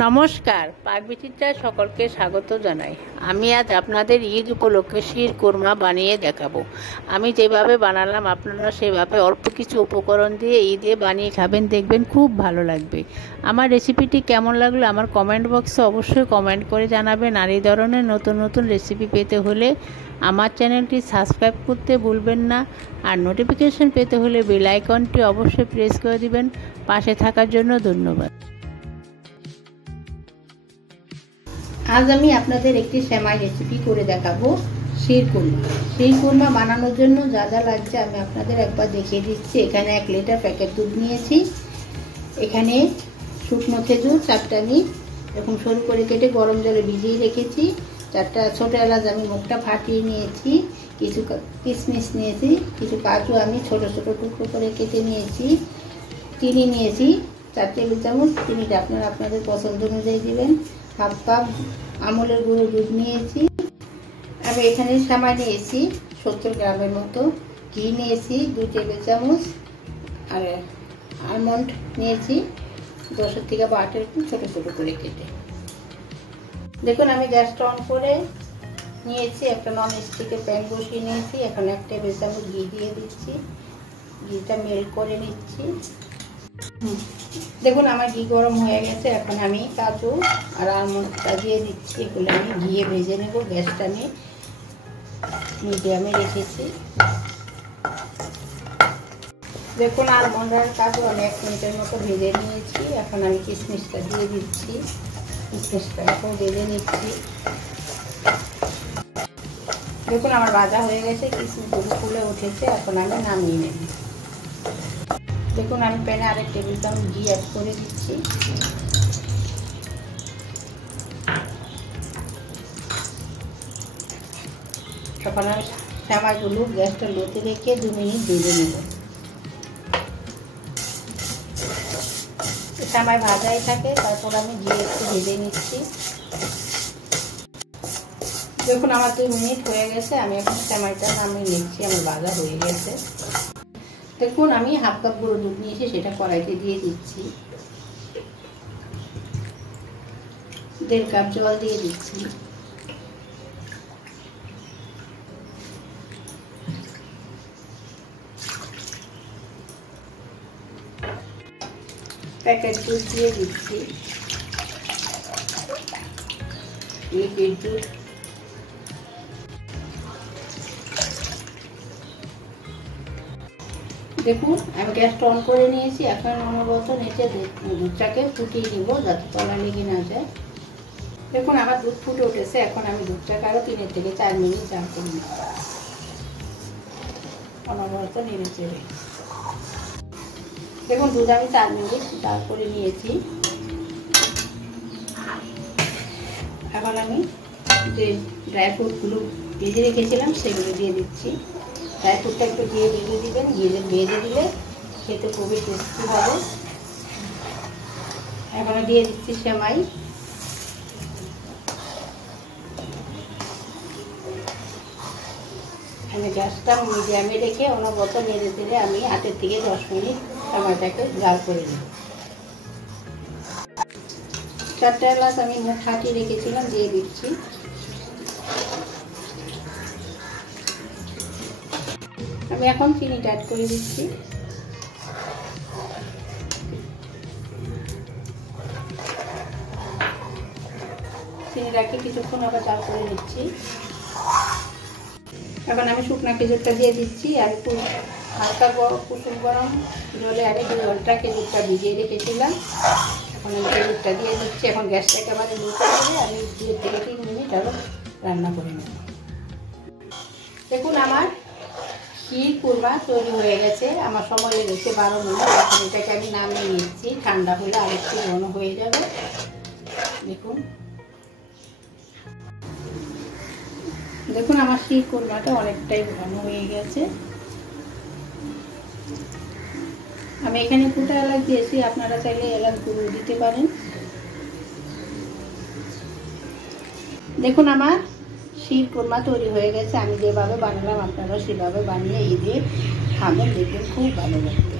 নমস্কার, পাকবিচিত্রায় সকলকে স্বাগত জানাই। আমি আজ আপনাদের ঈদ উপলক্ষে শির কোরমা বানিয়ে দেখাবো। আমি যেভাবে বানালাম আপনারা সেভাবে অল্প কিছু উপকরণ দিয়ে ঈদে বানিয়ে খাবেন, দেখবেন খুব ভালো লাগবে। আমার রেসিপিটি কেমন লাগলো আমার কমেন্ট বক্সে অবশ্যই কমেন্ট করে জানাবেন। আর এই ধরনের নতুন নতুন রেসিপি পেতে হলে আমার চ্যানেলটি সাবস্ক্রাইব করতে ভুলবেন না। আর নোটিফিকেশন পেতে হলে বেল আইকনটি অবশ্যই প্রেস করে দিবেন। পাশে থাকার জন্য ধন্যবাদ। আজ আমি আপনাদের একটি সেমাই রেসিপি করে দেখাবো, শির কোরমা। শির কোরমা বানানোর জন্য যা যা লাগছে আমি আপনাদের একবার দেখিয়ে দিচ্ছি। এখানে 1 লিটার প্যাকেট দুধ নিয়েছি। এখানে শুকনো খেজুর 4টা নিই, এরকম সরু করে কেটে গরম জলে ভিজিয়ে রেখেছি। 4টা ছোটো এলাচ আমি মুখটা ফাটিয়ে নিয়েছি। কিছু কিশমিশ নিয়েছি, কিছু কাজু আমি ছোট ছোট টুকরো করে কেটে নিয়েছি। চিনি নিয়েছি 4 টেবিল চামচ, চিনিটা আপনারা আপনাদের পছন্দ অনুযায়ী দেবেন। হাফ কাপ আমলের গুঁড়ো দুধ নিয়েছি। আমি এখানে সেমাই নিয়েছি 70 গ্রামের মতো। ঘি নিয়েছি 2 টেবিল চামচ। আর আলমন্ড নিয়েছি 10 থেকে 12 ছোটো ছোটো করে কেটে। দেখুন আমি গ্যাসটা অন করে নিয়েছি, একটা নন স্টিকের প্যান বসিয়ে নিয়েছি। এখন 1 টেবিল চামচ ঘি দিয়ে দিচ্ছি। ঘিটা মেল্ট করে নিচ্ছি। দেখুন আমার ঘি গরম হয়ে গেছে। এখন আমি কাজু আর আলমন্ডটা দিয়ে দিচ্ছি। এগুলো আমি ঘিয়ে ভেজে নেব। গ্যাসটা আমি মিডিয়ামে রেখেছি। দেখুন আলমন্ড আর কাজু আমি 1 মিনিটের মতো ভেজে নিয়েছি। এখন আমি কিশমিশটা দিয়ে দিচ্ছি। কিশমিশটা এখন ভেজে নিচ্ছি। দেখুন আমার ভাজা হয়ে গেছে, কিশমিশগুলো ফুলে উঠেছে। এখন আমি নামিয়ে নেব। দেখুন আমি প্যানে আরেক টেবিল চামচ ঘি অ্যাড করে দিচ্ছি। তখন আমি সেমাইগুলো গ্যাসটা লোতে রেখে 2 মিনিট ভেজে নেব। সেমাই ভাজাই থাকে, তারপর আমি ঘি একটু ভেজে নিচ্ছি। দেখুন আমার 2 মিনিট হয়ে গেছে। আমি এখন সেমাইটা নামিয়ে নিচ্ছি, আমার ভাজা হয়ে গেছে। দেখুন আমি হাফ কাপ গুঁড়ো দুধ নিয়েছি, সেটা কড়াইতে দিয়ে দিচ্ছি। 1.5 কাপ জল দিয়ে দিচ্ছি। প্যাকেট দুধ দিয়ে দিচ্ছি। লিকুইড দুধ। দেখুন আমি গ্যাসটা অন করে নিয়েছি। এখন অনবরত নিচে দুধটাকে ফুটিয়ে নিব যাতে তলা লেগে না যায়। দেখুন আমার দুধ ফুটে উঠেছে। এখন আমি দুধটাকে আরও 3 থেকে 4 মিনিট জাল করে নিব। অনবরত নেড়ে চেড়ে। দেখুন দুধ আমি 4 মিনিট জাল করে নিয়েছি। এখন আমি যে ড্রাই ফ্রুটগুলো ভেজে রেখেছিলাম সেগুলো দিয়ে দিচ্ছি। ড্রাই ফ্রুটটা একটু দিয়ে ভেজে দিবেন। ভেজে দিলে খেতে খুবই টেস্টি হবে। এখন দিয়ে দিচ্ছি সেমাই। আমি গ্যাসটা মিডিয়ামে রেখে অনবরত নেড়ে চেড়ে আমি 8 থেকে 10 মিনিট সেমাইটাকে জাল করে নেব। 4টা এলাচ আমি মুখ ফাটিয়ে রেখেছিলাম, দিয়ে দিচ্ছি। আমি এখন চিনিটা অ্যাড করে দিচ্ছি। চিনিটাকে কিছুক্ষণ আবার জাল করে দিচ্ছি। এখন আমি শুকনা খেজুরটা দিয়ে দিচ্ছি। আর একটু হালকা কুসুম গরম জলে আমি 2 ঘন্টা খেজুরটা ভিজিয়ে রেখেছিলাম। এখন আমি খেজুরটা দিয়ে দিচ্ছি। এখন গ্যাসটা একেবারে লো করে দিয়ে আমি 2 থেকে 3 মিনিট আরও রান্না করে নেব। দেখুন আমার শির কোরমা তৈরি হয়ে গেছে। আমার সময় লেগেছে 12 মিনিট। এখন এটাকে আমি নামিয়ে নিচ্ছি। ঠান্ডা হলে আরেকটু ঘন হয়ে যাবে। দেখুন দেখুন আমার শির কোরমাটা অনেকটাই ঘন হয়ে গেছে। আমি এখানে গোটা এলাচ দিয়েছি, আপনারা চাইলে এলাচ গুঁড়ো দিতে পারেন। দেখুন আমার শির কোরমা তৈরি হয়ে গেছে। আমি যেভাবে বানালাম আপনারা সেভাবে বানিয়ে ঈদে খাবেন, দেখবেন খুব ভালো লাগবে।